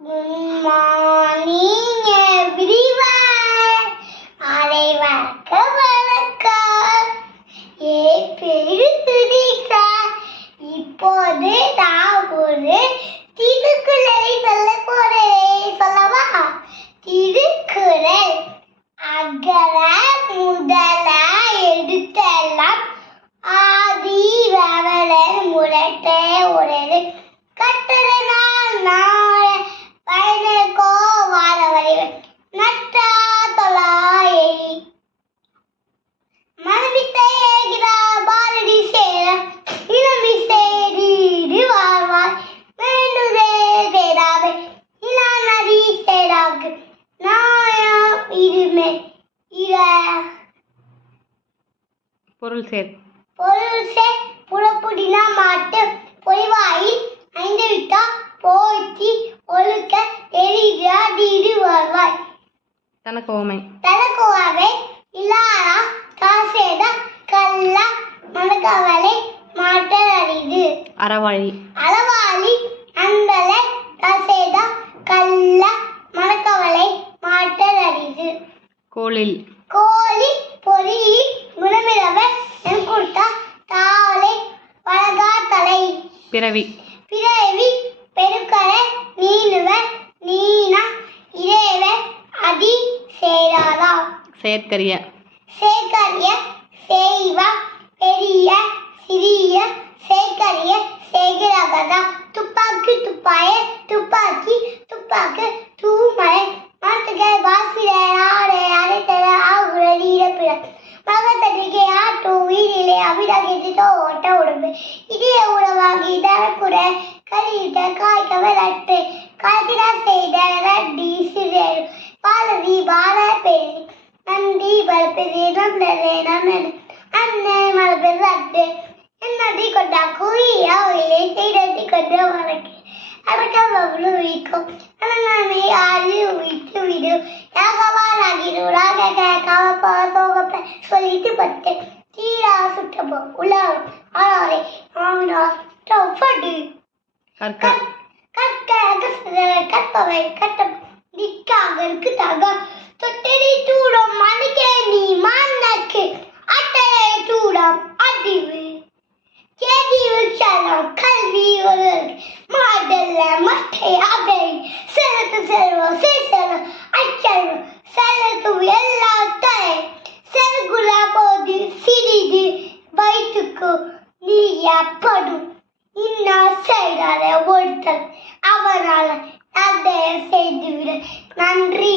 Good morning, everyone. வணக்கம். என் பேரு சுதீஷா. இப்போது நான் ஒரு திருக்குறளை சொல்ல போறேன். சொல்லவா? திருக்குறள். அகர முதல எழுத்தெல்லாம் ஆதி பகவன் முரட்டே உரைது கட்டளைனால் நாள பயனர்கோ வாழவரைவன் நட்டா தொழாயி மனமிசை ஏகிறார் பாரதி சேர இளமிசை நீடு வாழ்வாய் வேண்டுதே சேராவை இளா நதி சேராக்கு நாயம் இருமை இர பொருள் சேர் புறப்புடினா மாட்டு பொய்வாயில் ஐந்து விட்டா போய்ச்சி ஒழுக்க தெரிகிறா தீடு வருவாய் தனக்கோமை இல்லாரா காசேத கல்ல மனக்கவலை மாட்டல் அரிது அறவாழி அன்பலை காசேத கல்ல மனக்கவலை மாட்டல் அரிது கோழி பொறி குணமிழவர் என்குட்டா தாவலை வழகா தலை பிறவி பெருக்கரை நீனுவர் நீனா இறைவர் அதி சேராதா செயற்கரிய செய்வா பெரிய சிறிய சேர்க்கரிய சேகரகதா துப்பாக்கி துப்பாக்கு தூமலை மாட்டுகள் வாசிலே அரைத்தர ஆகுற நீரப்பிட மகத்தடிக்கை ஆட்டோ வீடிலே அபிராகித்தோ ஓட்ட உடம்பு இதய உறவாகி தரக்குற கரியிட்ட காய்க்க விளட்டு காய்கிற செய்த ரட்டி சிறேறு பாலதி பால பேசி நந்தி பலப்பெரு நந்தனே அண்ணன் மலப்பெரு ரட்டு என்னடி கொண்டா குயிலே செய்தி கொண்டு வழக்கு அடக்கவளு வீக்கும் அண்ணனை ஆறு விட்டு விடு யாகவாராகிடுறாக கவப்ப சொல்லிட்டு பட்டு தீரா சுட்டப்போ உலகம் ஆறாரே ஆமினா படு கற்பவை கட்டம் நிக்காக இருக்குதாக தொட்டடி தூடம் மணிக்கே நீ மன்னக்கு அட்டலை தூடம் அடிவு கேதி உற்சாகம் கல்வி ஒரு மாடல்ல மட்டை அவை செல்வம் சேசலம் அச்சல்வம் செலுத்தும் எல்லா தலை செல்குல போது சிறிது வயிற்றுக்கு நீயப்படும் இன்னா செய்தார ஒருத்தல் அவனால் அதை செய்துவிட நன்றி.